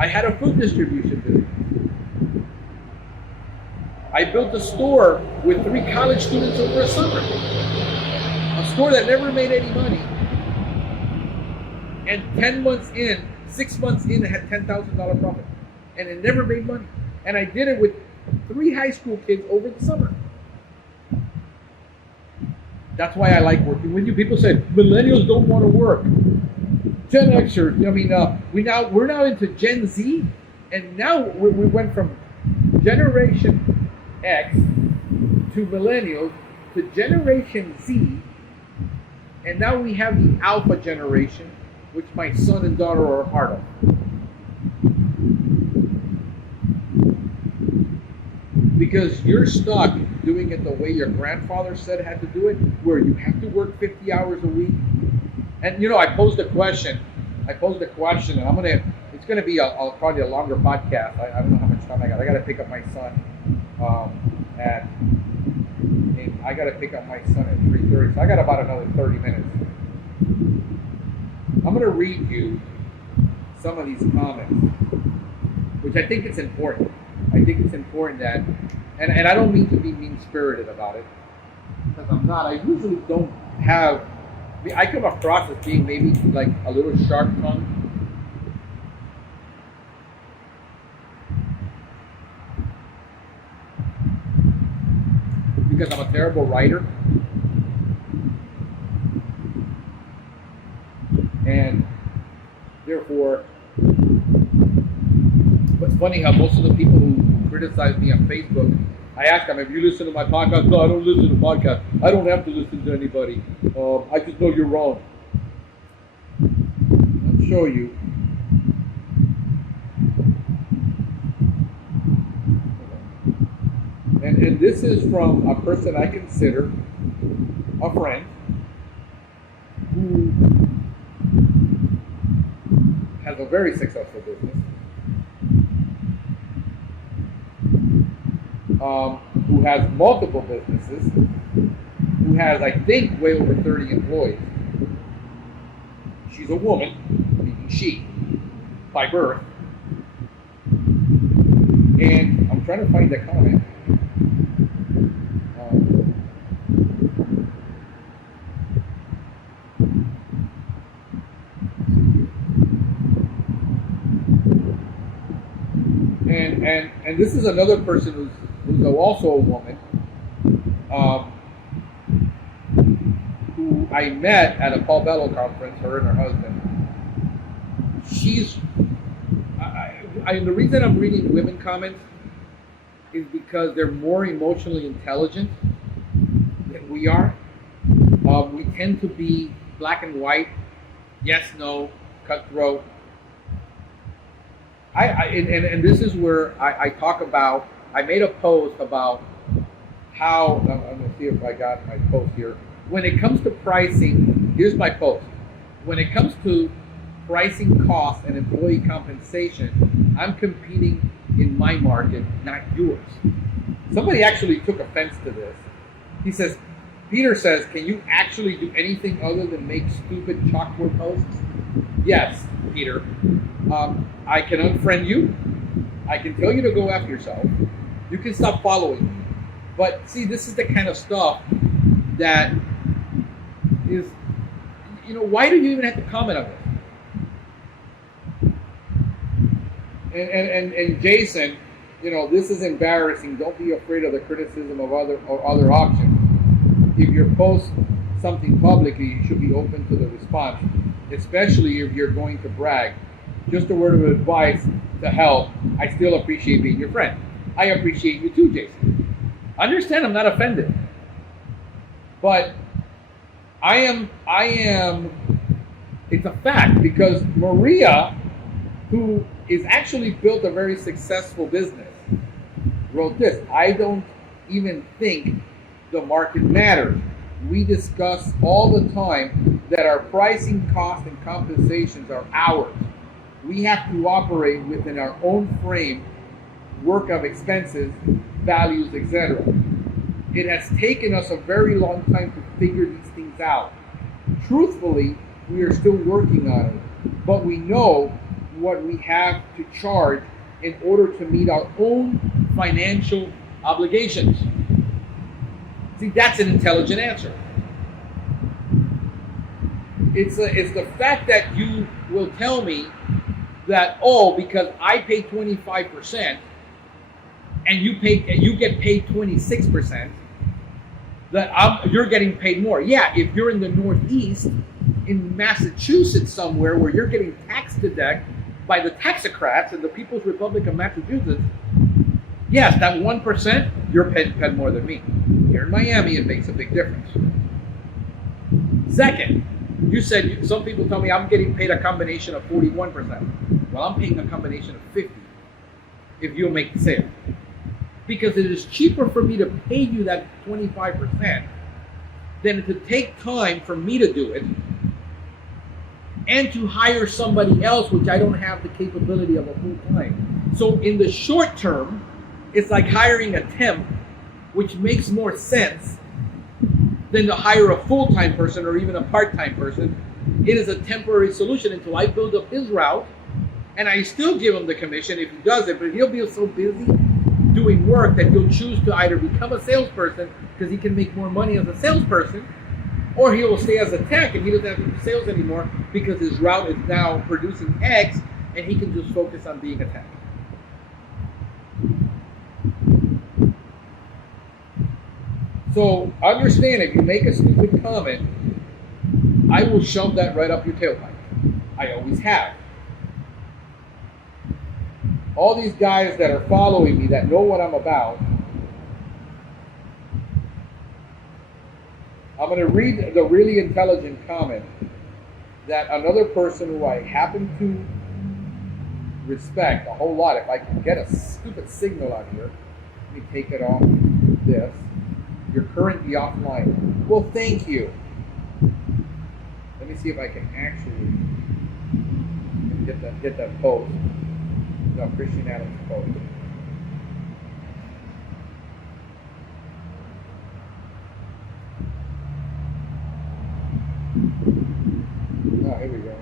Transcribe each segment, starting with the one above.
I had a food distribution business. I built a store with 3 college students over a summer. A store that never made any money. And 6 months in, it had $10,000 profit. And it never made money. And I did it with 3 high school kids over the summer. That's why I like working with you. People say millennials don't want to work. Gen Xers, we're now into Gen Z, and now we went from Generation X to millennials to Generation Z, and now we have the Alpha generation, which my son and daughter are a part of. Because you're stuck doing it the way your grandfather said had to do it, where you have to work 50 hours a week. And I posed a question, and it's gonna be probably a longer podcast. I don't know how much time I got. I gotta pick up my son at 3:30, so I got about another 30 minutes. I'm gonna read you some of these comments, which I think it's important. I think it's important that, and I don't mean to be mean-spirited about it, because I'm not. I usually don't have, I come across as being maybe like a little sharp-tongued. Because I'm a terrible writer. And therefore, it's funny how most of the people who criticize me on Facebook, I ask them, have you listened to my podcast? No, I don't listen to podcasts. I don't have to listen to anybody. I just know you're wrong. I'll show you. And this is from a person I consider a friend who has a very successful business. Who has multiple businesses, who has, I think, way over 30 employees. She's a woman, meaning she, by birth. And I'm trying to find the comment. And this is another person who's also a woman, who I met at a Paul Bello conference, her and her husband. The reason I'm reading women comments is because they're more emotionally intelligent than we are. We tend to be black and white, yes, no, cutthroat. And this is where I talk about, I made a post about how, I'm going to see if I got my post here. When it comes to pricing, here's my post. When it comes to pricing costs and employee compensation, I'm competing in my market, not yours. Somebody actually took offense to this. He says, Peter says, can you actually do anything other than make stupid chalkboard posts? Yes, Peter. I can unfriend you. I can tell you to go after yourself. You can stop following me. But see, this is the kind of stuff that is, why do you even have to comment on this? And Jason, this is embarrassing. Don't be afraid of the criticism of other options. If you post something publicly, you should be open to the response, especially if you're going to brag. Just a word of advice to help. I still appreciate being your friend. I appreciate you too, Jason. Understand I'm not offended. But I am, it's a fact, because Maria, who is actually built a very successful business, wrote this: I don't even think the market matters. We discuss all the time that our pricing, costs, and compensations are ours. We have to operate within our own framework of expenses, values, etc. It has taken us a very long time to figure these things out. Truthfully, we are still working on it, but we know what we have to charge in order to meet our own financial obligations. See, that's an intelligent answer. It's the fact that you will tell me that, oh, because I pay 25% and you get paid 26%, that you're getting paid more. Yeah, if you're in the Northeast, in Massachusetts somewhere, where you're getting tax deducted by the taxocrats and the People's Republic of Massachusetts, yes, that 1%, you're paid more than me. Here in Miami, it makes a big difference. Second, you said some people tell me I'm getting paid a combination of 41%. Well, I'm paying a combination of 50 if you make the sale. Because it is cheaper for me to pay you that 25% than to take time for me to do it and to hire somebody else, which I don't have the capability of a full time. So in the short term, it's like hiring a temp, which makes more sense than to hire a full-time person or even a part-time person. It is a temporary solution until I build up his route, and I still give him the commission if he does it, but he'll be so busy doing work that he'll choose to either become a salesperson because he can make more money as a salesperson, or he will stay as a tech and he doesn't have to do sales anymore because his route is now producing X and he can just focus on being a tech. So understand, if you make a stupid comment, I will shove that right up your tailpipe. I always have. All these guys that are following me that know what I'm about, I'm going to read the really intelligent comment that another person who I happen to respect a whole lot, if I can get a stupid signal out here, let me take it off this. You're currently offline. Well, thank you. Let me see if I can actually get that post. No, Christian Adams post. Oh, here we go.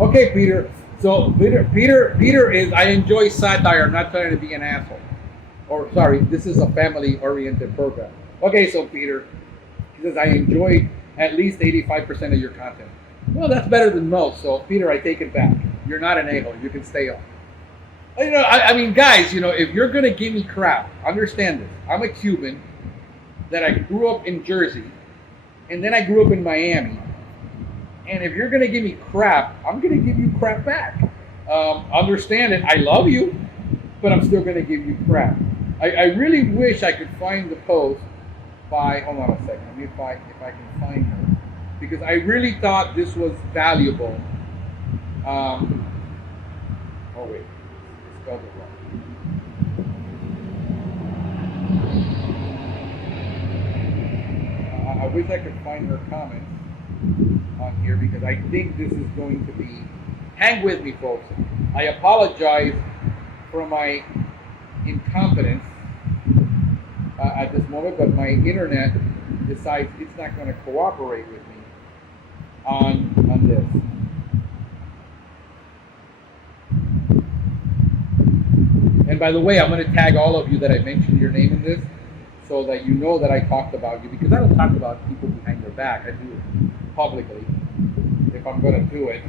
Okay, Peter. So Peter is, I enjoy satire. I'm not trying to be an asshole. Or sorry, this is a family-oriented program. Okay, so Peter, he says, I enjoy at least 85% of your content. Well, that's better than most. So Peter, I take it back. You're not an a-hole. You can stay on. You know, I mean, guys, you know, if you're gonna give me crap, understand this. I'm a Cuban that I grew up in Jersey, and then I grew up in Miami. And if you're going to give me crap, I'm going to give you crap back. Understand it. I love you, but I'm still going to give you crap. I really wish I could find the post by, hold on a second, let me if I can find her. Because I really thought this was valuable. Oh wait, I spelled it wrong. I wish I could find her comments on here, because I think this is going to be, hang with me folks, I apologize for my incompetence at this moment, but my internet decides it's not going to cooperate with me on this. And by the way, I'm going to tag all of you that I mentioned your name in this, so that you know that I talked about you, because I don't talk about people behind their back. I do it publicly if I'm going to do it.